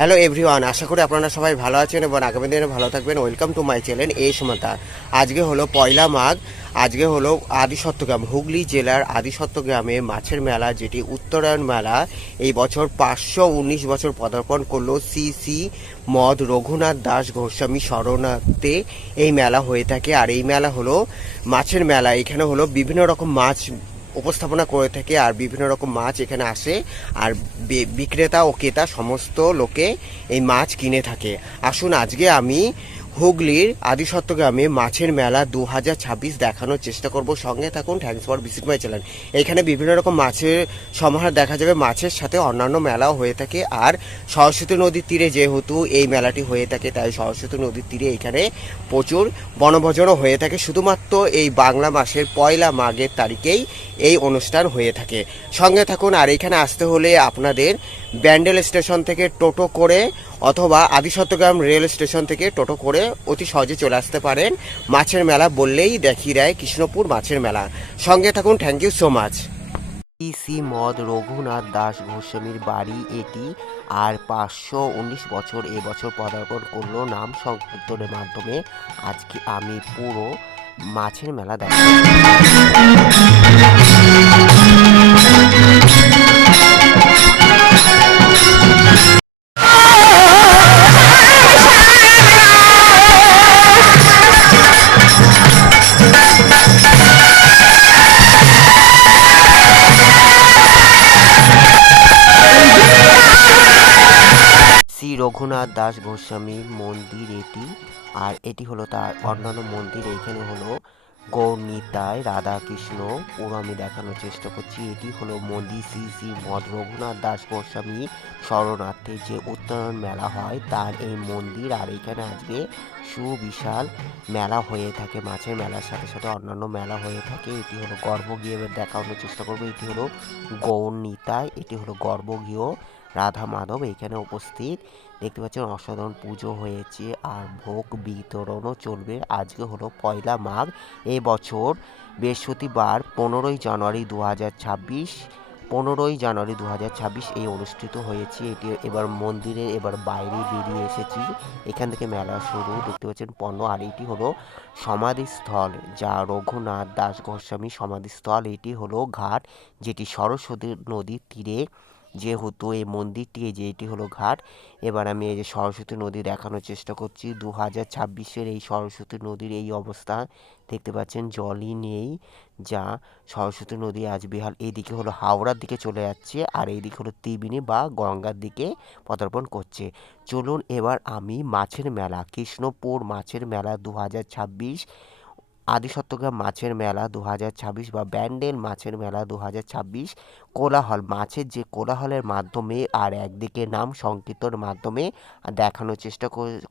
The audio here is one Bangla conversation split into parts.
হ্যালো এভরিওয়ান, আশা করি আপনারা সবাই ভালো আছেন এবং আগামী দিনে ভালো থাকবেন। ওয়েলকাম টু মাই চ্যানেল এই সুমাতা। আজকে হলো পয়লা মাঘ। আজকে হলো আদিসত্ত্বগ্রাম, হুগলি জেলার আদিসত্ত্বগ্রামে মাছের মেলা, যেটি উত্তরায়ণ মেলা। এই বছর 519 বছর পদার্পণ করলো। শ্রী মদ রঘুনাথ দাস গোস্বামী শরণার্থে এই মেলা হয়ে থাকে। আর এই মেলা হলো মাছের মেলা। এখানে হলো বিভিন্ন রকম মাছ উপস্থাপনা করে থাকে আর বিভিন্ন রকম মাছ এখানে আসে আর বিক্রেতা ও ক্রেতা সমস্ত লোকে এই মাছ কিনে থাকে। আসুন আজকে আমি হুগলির আদিসত্ত্বগ্রামে মাছের মেলা 2026 দেখানোর চেষ্টা করব। সঙ্গে থাকুন। Thanks for visit my channel. এখানে বিভিন্ন রকম মাছের সমাহার দেখা যাবে। মাছের সাথে অন্যান্য মেলাও হয়ে থাকে। আর সরস্বতী নদীর তীরে যেহেতু এই মেলাটি হয়ে থাকে, তাই সরস্বতী নদীর তীরে এখানে প্রচুর বনভোজনও হয়ে থাকে। শুধুমাত্র এই বাংলা মাসের পয়লা মাঘের তারিখেই এই অনুষ্ঠান হয়ে থাকে। সঙ্গে থাকুন। আর এখানে আসতে হলে আপনাদের ব্যান্ডেল স্টেশন থেকে টোটো করে অথবা আদিসত্ত্বগ্রাম রেল স্টেশন থেকে টোটো করে অতি সহজে চলে আসতে পারেন। মাছের মেলা বললেই দেখিয়ে দেয় কৃষ্ণপুর মাছের মেলা। সঙ্গে থাকুন। Thank you so much. Shrimad Raghunath Das গোস্বামীর বাড়ি এটি। আর 519 বছর এবছর পদার্পণ করলো নাম সংকীর্তনের মাধ্যমে। আজকে আমি পুরো মাছের মেলা দেখাবো। শ্রী রঘুনাথ দাস গোস্বামী মন্দির এটি। আর এটি হলো তার অন্যান্য মন্দির। এখানে হলো গৌরনীতায় রাধাকৃষ্ণ পুরো আমি দেখানোর চেষ্টা করছি। এটি হলো মন্দির শ্রী মদ রঘুনাথ দাস গোস্বামী শরণার্থে যে উত্তরায়ণ মেলা হয় তার এই মন্দির। আর এখানে আজকে সুবিশাল মেলা হয়ে থাকে। মাছের মেলার সাথে সাথে অন্যান্য মেলা হয়ে থাকে। এটি হলো গর্ভগৃহ, এবার দেখানোর চেষ্টা করবো। এটি হলো গৌরনীতায়, এটি হলো গর্ভগৃহ। রাধা মাধব এখানে উপস্থিত। দেখতে পাচ্ছেন অসাধারণ পুজো হয়েছে আর ভোগ বিতরণও চলবে। আজকে হলো পয়লা মাঘ। এই বছর বৃহস্পতিবার 15ই জানুয়ারি 2026, 15ই জানুয়ারি 2026 এই অনুষ্ঠিত হয়েছে। এটি এবার মন্দিরে এবার বাইরে বেরিয়ে এসেছি। এখান থেকে মেলা শুরু। দেখতে পাচ্ছেন পণ্য। আর এটি হলো সমাধিস্থল, যা রঘুনাথ দাস গোস্বামী সমাধিস্থল। এটি হলো ঘাট, যেটি সরস্বতী নদীর তীরে। যেহেতু এই মন্দিরটি, যে এটি হলো ঘাট। এবার আমি এই যে সরস্বতী নদী দেখানোর চেষ্টা করছি। 2026-এর এই সরস্বতী নদীর এই অবস্থা দেখতে পাচ্ছেন, জলই নেই। যা সরস্বতী নদী আজ বেহাল। এইদিকে হলো হাওড়ার দিকে চলে যাচ্ছে আর এইদিকে হলো ত্রিবেণী বা গঙ্গার দিকে পদার্পণ করছে। চলুন এবার আমি মাছের মেলা, কৃষ্ণপুর মাছের মেলা 2026, আদিসত্ত্বগ্রাম মাছের মেলা 2026 বা ব্যান্ডেল মাছের মেলা 2026 কোলাহল, মাছের যে কোলাহলের মাধ্যমে আর একদিকে নাম সংকীর্তনের মাধ্যমে দেখানোর চেষ্টা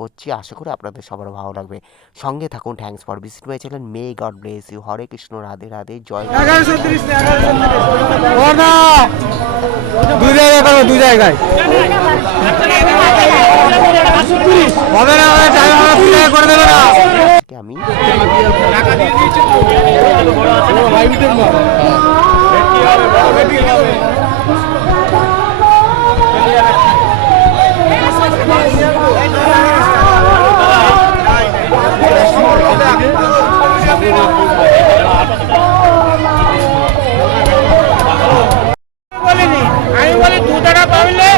করছি। আশা করি আপনাদের সবার ভালো লাগবে। সঙ্গে থাকুন। Thanks for visit my channel. May God bless you. Hare Krishna, Radhe Radhe, জয়। 1130 দু জায়গায় হবে না, করে দেবে না। আমি আমি বলি 2 টাকা পাইলে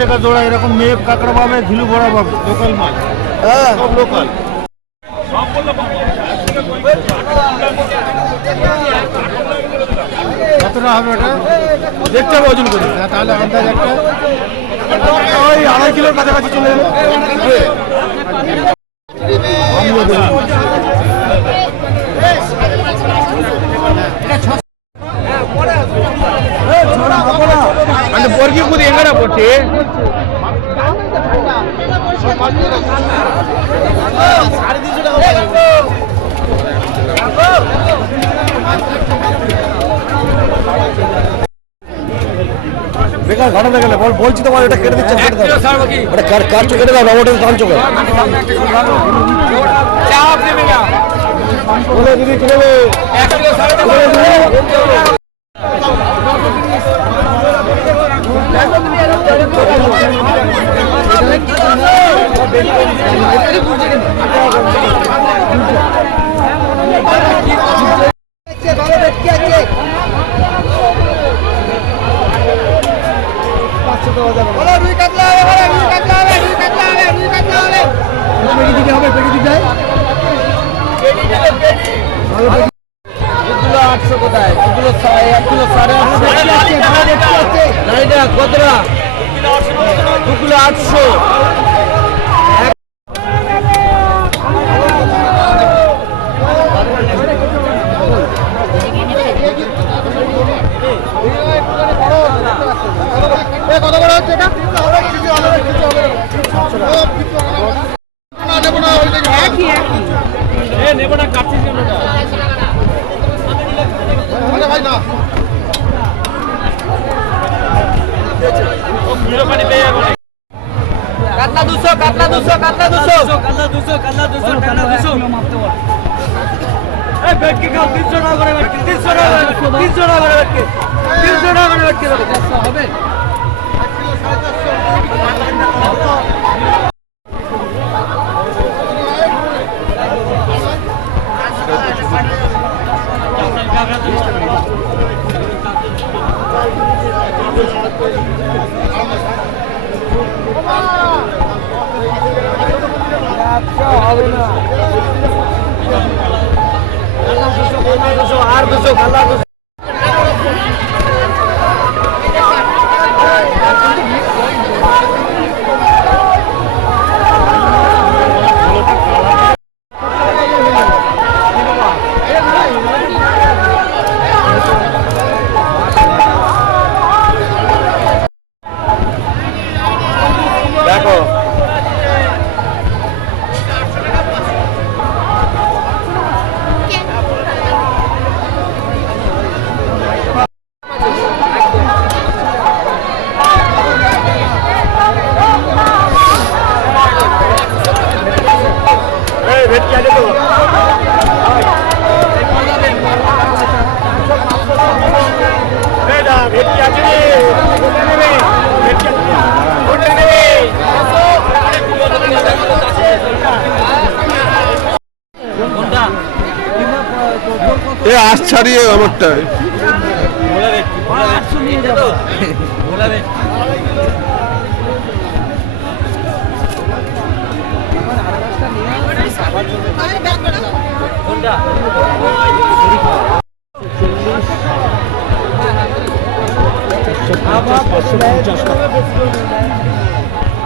টাকা জোড়া এরকম মেপ কাঁকড়া পাবে, ঝিলু ভরা পাবে, লোকাল মাছ, সব লোকাল। কতটা হবে ওটা দেখতে হবে ওজন করে, তাহলে আন্দাজ একটা ওই 2.5 কিলোর কাছাকাছি চলে যাবে। అంటే పొరికి పూది ఎంగడ పొట్టి ঘাটাতে গেলে বলছি তোমার এটা কেটে দিচ্ছে ওটা কাটছে কেটে দাও রবটের টানছো বলে দিদি কিনে কোথায় কতটা 2 কিলো 800 কত করে হচ্ছে এটা নেব না কাটছিস কেন ভাই না কাতলা 200 কাতলা 200 কাতলা 200 কাতলা 200 কাতলা 200 কাতলা 200 মাপতে বল এই বেটকে খাও 300 টাকা করে বেটকে 300 টাকা করে 300 টাকা করে বেটকে 300 টাকা করে বেটকে হবে আর 200 খালা 200 দেখো আশ ছাড়িয়ে আমারটায়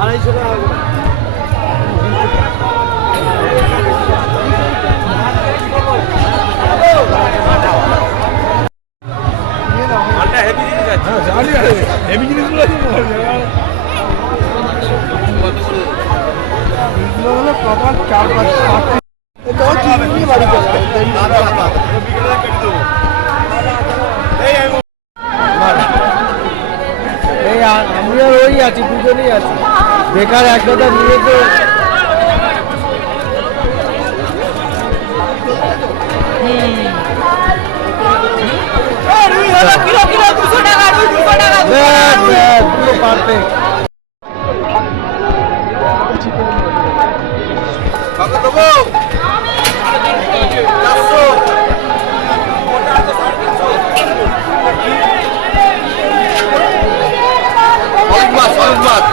আড়াইশো টাকা হেভি জিনিসগুলো হলো প্রপার 4-5 বাড়ি আমরা ওই আছি দুজনেই আছি বেকার একটা নিয়ে তো কিলো কিলো 200 টাকা 200 টাকা পুরো পারফেক্ট কত দেবো 400 মাছ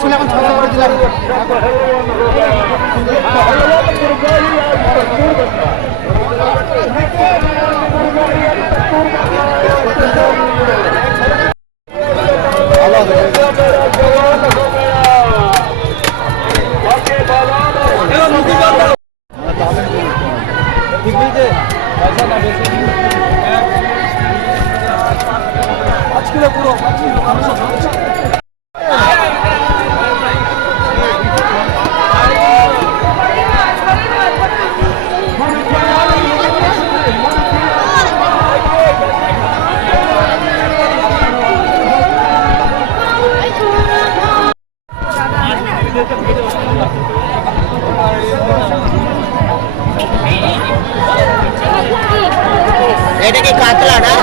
ছিল এখন 600 করে দিলাম এটা কি কাতলা না?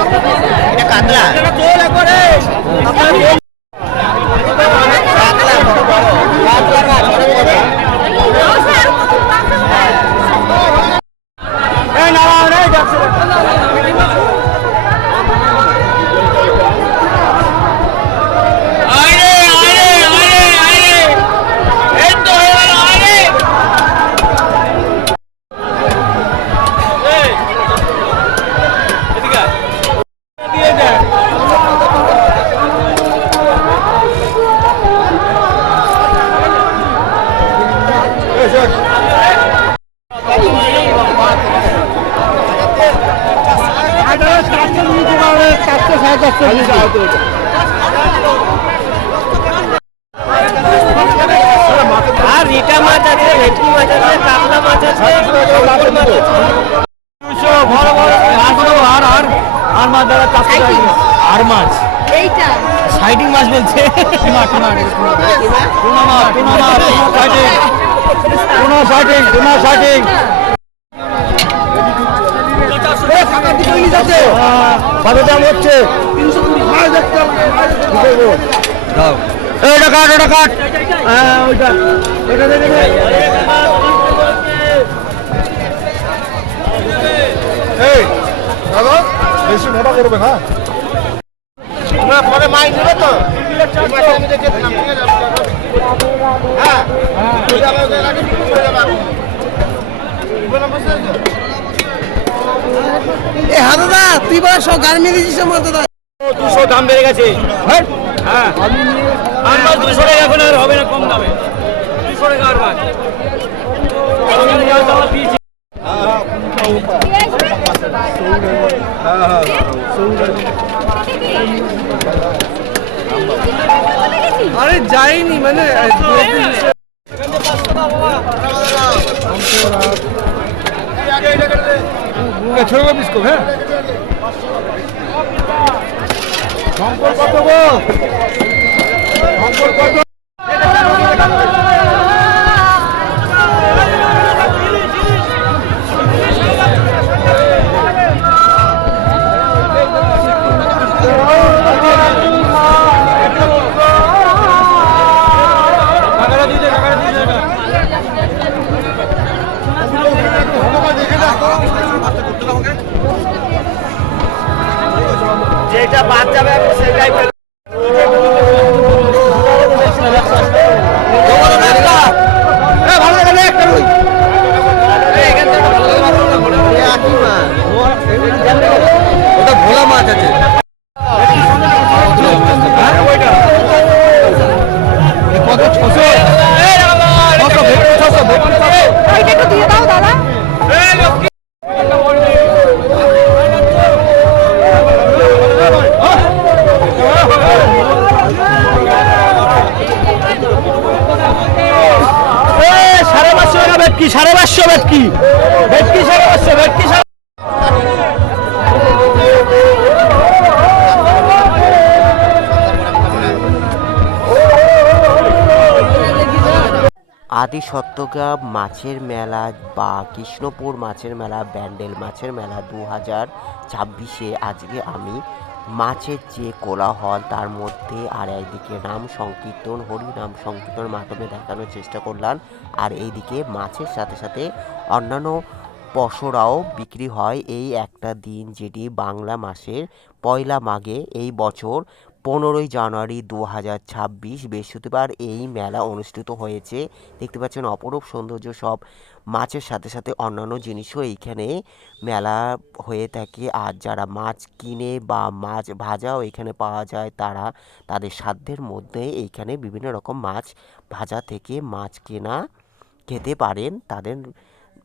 এটা কাতলা। কাতলা বড় বড়। কাতলা না ছোট ছোট। এই নাও রে যাচ্ছে। আরে আরে আরে আরে এই তো হয়ে গেল আরে। এই এদিকে দিয়ে দে। আর রিটা মাছ আছে, ভেটকি মাছ আছে, কাতলা মাছ আছে, মাগুর মাছ আছে। বড় বড় আর মাছ দ্বারা চাষ করা হয়। আর মাছ এইটা সাইডিং মাছ বলছে। টুনা সাইডিং দাম হচ্ছে 320। ওটা কাট ওটা কাট। হ্যাঁ ওইটা ওটা দেখে দে। এই দাদা বেশি মোটা করবে না। তোমরা পরে মাই নেবে তো? আমি দেখেছিলাম ঠিক আছে। হ্যাঁ এ হাদাদা তুই বড় সব গার্মি দিছিস আমার দাদা 200 দাম বেড়ে গেছে। হ্যাঁ আর মাছ 200 টাকা এখন আর হবে না কম দামে। 200 টাকা আর মাছ। আরে যাইনি মানে ছোট বিস্কুট হ্যাঁ শঙ্কর কত গো? শঙ্কর কত? যেটা বাদ যাবে আমি সেটাই ফেলবো। ওটা ভোলা মাছ আছে। কত 600? কত ভেটকি 600? ভেটকি 600? ওইটা একটু দিয়ে দাও দাদা। ভেটকি 550 ভেটকি ভেটকি 550 ভেটকি। আদি সত্যগ্রাম মাছের মেলা বা কৃষ্ণপুর মাছের মেলা, ব্যান্ডেল মাছের মেলা 2026-এ আজকে আমি মাছের যে কোলাহল তার মধ্যে আর একদিকে নাম সংকীর্তন হরিনাম সংকীর্তনের মাধ্যমে দেখানোর চেষ্টা করলাম। আর এইদিকে মাছের সাথে সাথে অন্যান্য পশুরাও বিক্রি হয় এই একটা দিন, যেটি বাংলা মাসের পয়লা মাঘে এই বছর 15ই জানুয়ারি 2026 বৃহস্পতিবার এই মেলা অনুষ্ঠিত হয়েছে। দেখতে পাচ্ছেন অপরূপ সৌন্দর্য সব মাছের সাথে সাথে অন্যান্য জিনিসও এইখানে মেলা হয়ে থাকে। আর যারা মাছ কিনে বা মাছ ভাজাও এখানে পাওয়া যায়, তারা তাদের সাধ্যের মধ্যে এইখানে বিভিন্ন রকম মাছ ভাজা থেকে মাছ কেনা খেতে পারেন। তাদের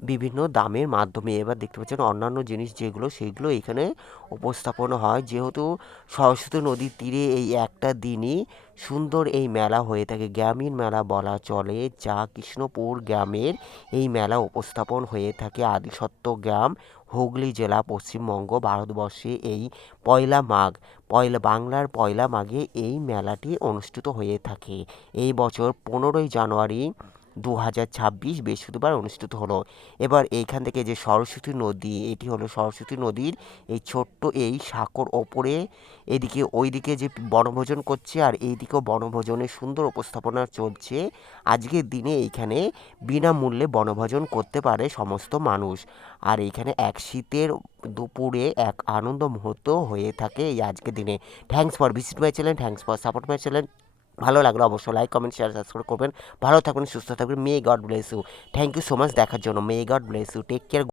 বিভিন্ন দামের মাধ্যমে। এবার দেখতে পাচ্ছেন অন্যান্য জিনিস যেগুলো সেইগুলো এখানে উপস্থাপন হয়। যেহেতু সরস্বতী নদীর তীরে এই একটা দিনই সুন্দর এই মেলা হয়ে থাকে, গ্রামীণ মেলা বলা চলে, যা কৃষ্ণপুর গ্রামের এই মেলা উপস্থাপন হয়ে থাকে। আদিসত্ব গ্রাম, হুগলি জেলা, পশ্চিমবঙ্গ, ভারতবর্ষে এই বাংলার পয়লা মাঘে এই মেলাটি অনুষ্ঠিত হয়ে থাকে। এই বছর 15ই জানুয়ারি 2026 বৃহস্পতিবার অনুষ্ঠিত হলো। এবার এইখান থেকে যে সরস্বতী নদী, এটি হলো সরস্বতী নদীর এই ছোট্ট এই সাঁকোর ওপরে এদিকে ওইদিকে যে বনভোজন করছে, আর এইদিকেও বনভোজনের সুন্দর উপস্থাপনা চলছে। আজকের দিনে এইখানে বিনামূল্যে বনভোজন করতে পারে সমস্ত মানুষ। আর এইখানে এক শীতের দুপুরে এক আনন্দ মুহূর্ত হয়ে থাকে এই আজকের দিনে। Thanks for visit my channel, thanks for support my channel. ভালো লাগলো অবশ্যই লাইক, কমেন্ট, শেয়ার, সাবস্ক্রাইব করবেন। ভালো থাকবেন, সুস্থ থাকবেন। May God bless you. Thank you so much দেখার জন্য। May God bless you. Take care.